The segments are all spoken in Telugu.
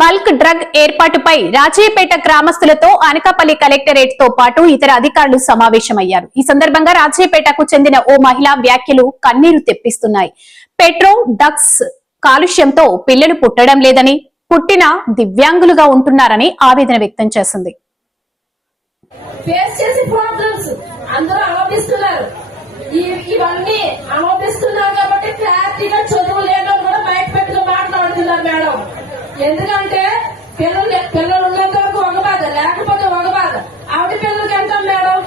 బల్క్ డ్రగ్ ఏర్పాటుపై రాజయ్యపేట గ్రామస్తులతో అనకాపల్లి కలెక్టరేట్ తో పాటు ఇతర అధికారులు సమావేశమయ్యారు. ఈ సందర్భంగా రాజయ్యపేటకు చెందిన ఓ మహిళ వ్యాఖ్యలు కన్నీరు తెప్పిస్తున్నాయి. పెట్రో డగ్స్ కాలుష్యంతో పిల్లలు పుట్టడం లేదని, పుట్టిన దివ్యాంగులుగా ఉంటున్నారని ఆవేదన వ్యక్తం చేసింది. ఇవన్నీ ఆలోపిస్తున్నారు కాబట్టి క్లారిటీగా చదువు లేదో కూడా బయట పెట్టుకుని మాట్లాడుతున్నారు మేడం. ఎందుకంటే పిల్లలు ఉన్నంత వరకు ఒక బాధ, లేకపోతే ఒక బాధ. ఆవిడ పిల్లలకి అంటాం మేడం,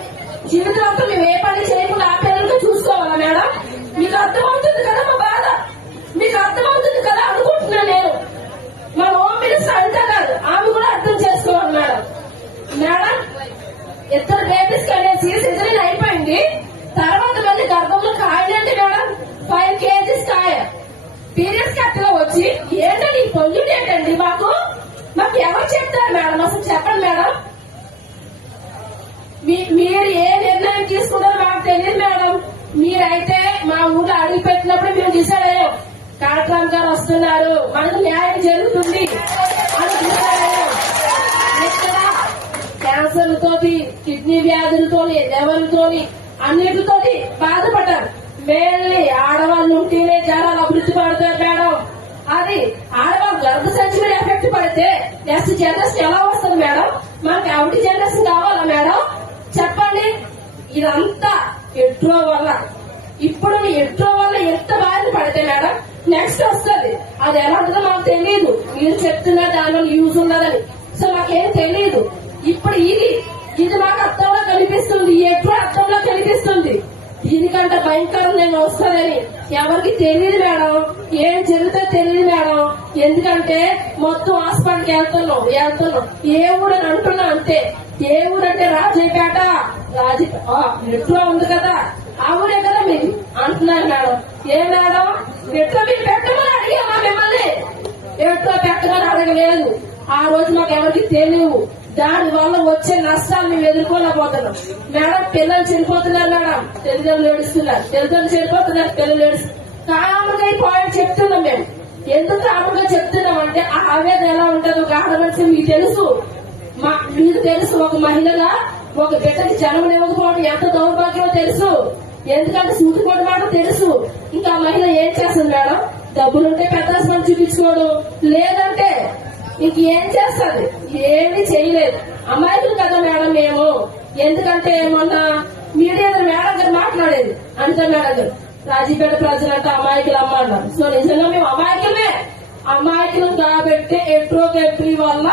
జీవితం అంతా మేము ఏ పని చేయకుండా ఆ పిల్లలకి చూసుకోవాలా మేడం? మీకు అర్థమవుతుంది కదా మా బాధ, మీకు అర్థమవుతుంది కదా అనుకుంటున్నా నేను. మా హోమ్ మినిస్టర్ అంతా కాదు, ఆమె కూడా అర్థం చేసుకోవాలి మేడం. మేడం, ఇద్దరు బేబీస్ అనేసి సిజరీన్ అయిపోయింది. తర్వాత మళ్ళీ గర్భంలో కాయలండి మేడం, 5 kgs కాయ. పీరియడ్స్ కట్టలో వచ్చి ఏంటండి ఈ పొల్యూట్ ఏంటండి? మాకు ఎవరు చెప్తారు మేడం? అసలు చెప్పండి మేడం. మీరు ఏ నిర్ణయం తీసుకున్నారో మాకు తెలియదు మేడం. మీరైతే మా ఊళ్ళో అడుగు పెట్టినప్పుడు మేము డిసైడ్ అయ్యాం, కాట్రామ్ గారు వస్తున్నారు, మనకు న్యాయం జరుగుతుంది అని డిసైడ్ అయ్యాం. ఇక్కడ క్యాన్సర్ తోటి, కిడ్నీ వ్యాధులతోని, లెవెల్తోని అన్నిటితోటి బాధపడ్డారు. మేల్ని ఆడవాళ్ళు ఉంటేనే జనాలు అభివృద్ధి పడతారు మేడం. అది ఆడవాళ్ళు గర్భసంచి మీద ఎఫెక్ట్ పడితే నెక్స్ట్ జనరేషన్ ఎలా వస్తుంది మేడం? మనకి అవుటి జనరేషన్ కావాలా మేడం? చెప్పండి. ఇదంతా ఎట్రో వల్ల, ఇప్పుడు ఎట్రో వల్ల ఎంత బాధ పడితే మేడం నెక్స్ట్ వస్తుంది. అది ఎలా ఉంటుందో మాకు తెలియదు. మీరు చెప్తున్నారు దానివల్ల యూజ్ ఉన్నదని, సో మాకేం తెలియదు. ఇప్పుడు ఇది మాకు అర్థంలో కనిపిస్తుంది, ఎట్రో అర్థంలో కనిపిస్తుంది. దీనికంటే భయంకరం నేను వస్తుందని ఎవరికి తెలియదు మేడం. ఏం జరుగుతుందో తెలియదు మేడం. ఎందుకంటే మొత్తం హాస్పిటల్కి వెళ్తున్నాం. ఏ ఊరని అంటున్నా అంతే. ఏ ఊరంటే రాజయ్యపేట, మెట్రో ఉంది కదా, ఆ ఊరే కదా మీరు అంటున్నారు మేడం. ఏ మేడం, మెట్రో మీరు పెట్టమని అడిగామా మిమ్మల్ని? మెట్రో పెట్టమని అడగలేదు. ఆ రోజు మాకు ఎవరికి తెలియవు. దాని వల్ల వచ్చే నష్టాలు మేము ఎదుర్కోలేకపోతున్నాం మేడం. పిల్లలు చనిపోతున్నారు మేడం, తల్లిదండ్రులు ఏడుస్తున్నారు. తల్లిదండ్రులు చనిపోతున్నారు, పిల్లలు ఏడుస్తున్నారు. కామన్గా ఈ పాయింట్ చెప్తున్నాం మేము. ఎందుకు కామన్గా చెప్తున్నాం అంటే ఆ ఆవేదన ఎలా ఉంటుందో ఒక ఆడమనిషి మీకు తెలుసు. మీకు తెలుసు, ఒక మహిళగా ఒక బిడ్డకి జన్మనివ్వకపోవడం ఎంత దౌర్భాగ్యమో తెలుసు. ఎందుకంటే సూటిపోటు మాట తెలుసు. ఇంకా మహిళ ఏం చేస్తుంది మేడం? డబ్బులుంటే పెద్ద హాస్పిటల్ చూపించుకోవడం, లేదంటే ఇంకేం చేస్తుంది? ఏమీ చేయలేదు. అమాయకులు కదా మేడం మేము. ఎందుకంటే మొన్న మీడియా మేడం గారు మాట్లాడేది అంతే. మేడం గారు రాజీపేట ప్రజలంటే అమాయకులు అమ్మ అన్నారు. సో నిజంగా మేము అమాయకులమే. అమాయకులు కాబట్టి ఎట్రోకెట్రీ వల్ల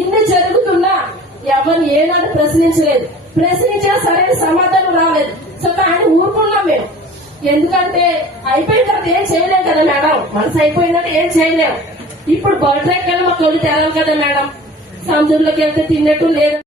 ఇన్ని జరుగుతున్నా ఎవరిని ఏనాడు ప్రశ్నించలేదు. ప్రశ్నించినా సరైన సమాధానం రాలేదు. సో ఆయన ఊరుకున్నాం మేము. ఎందుకంటే అయిపోయిన తర్వాత ఏం చేయలేం కదా మేడం. మనసు అయిపోయిందంటే ఏం చేయలేము. ఇప్పుడు బర్త్డేకి వెళ్ళి మా తొలి తేలాలి కదా మేడం. సముద్రంలోకి వెళ్తే తిన్నట్టు లేదు.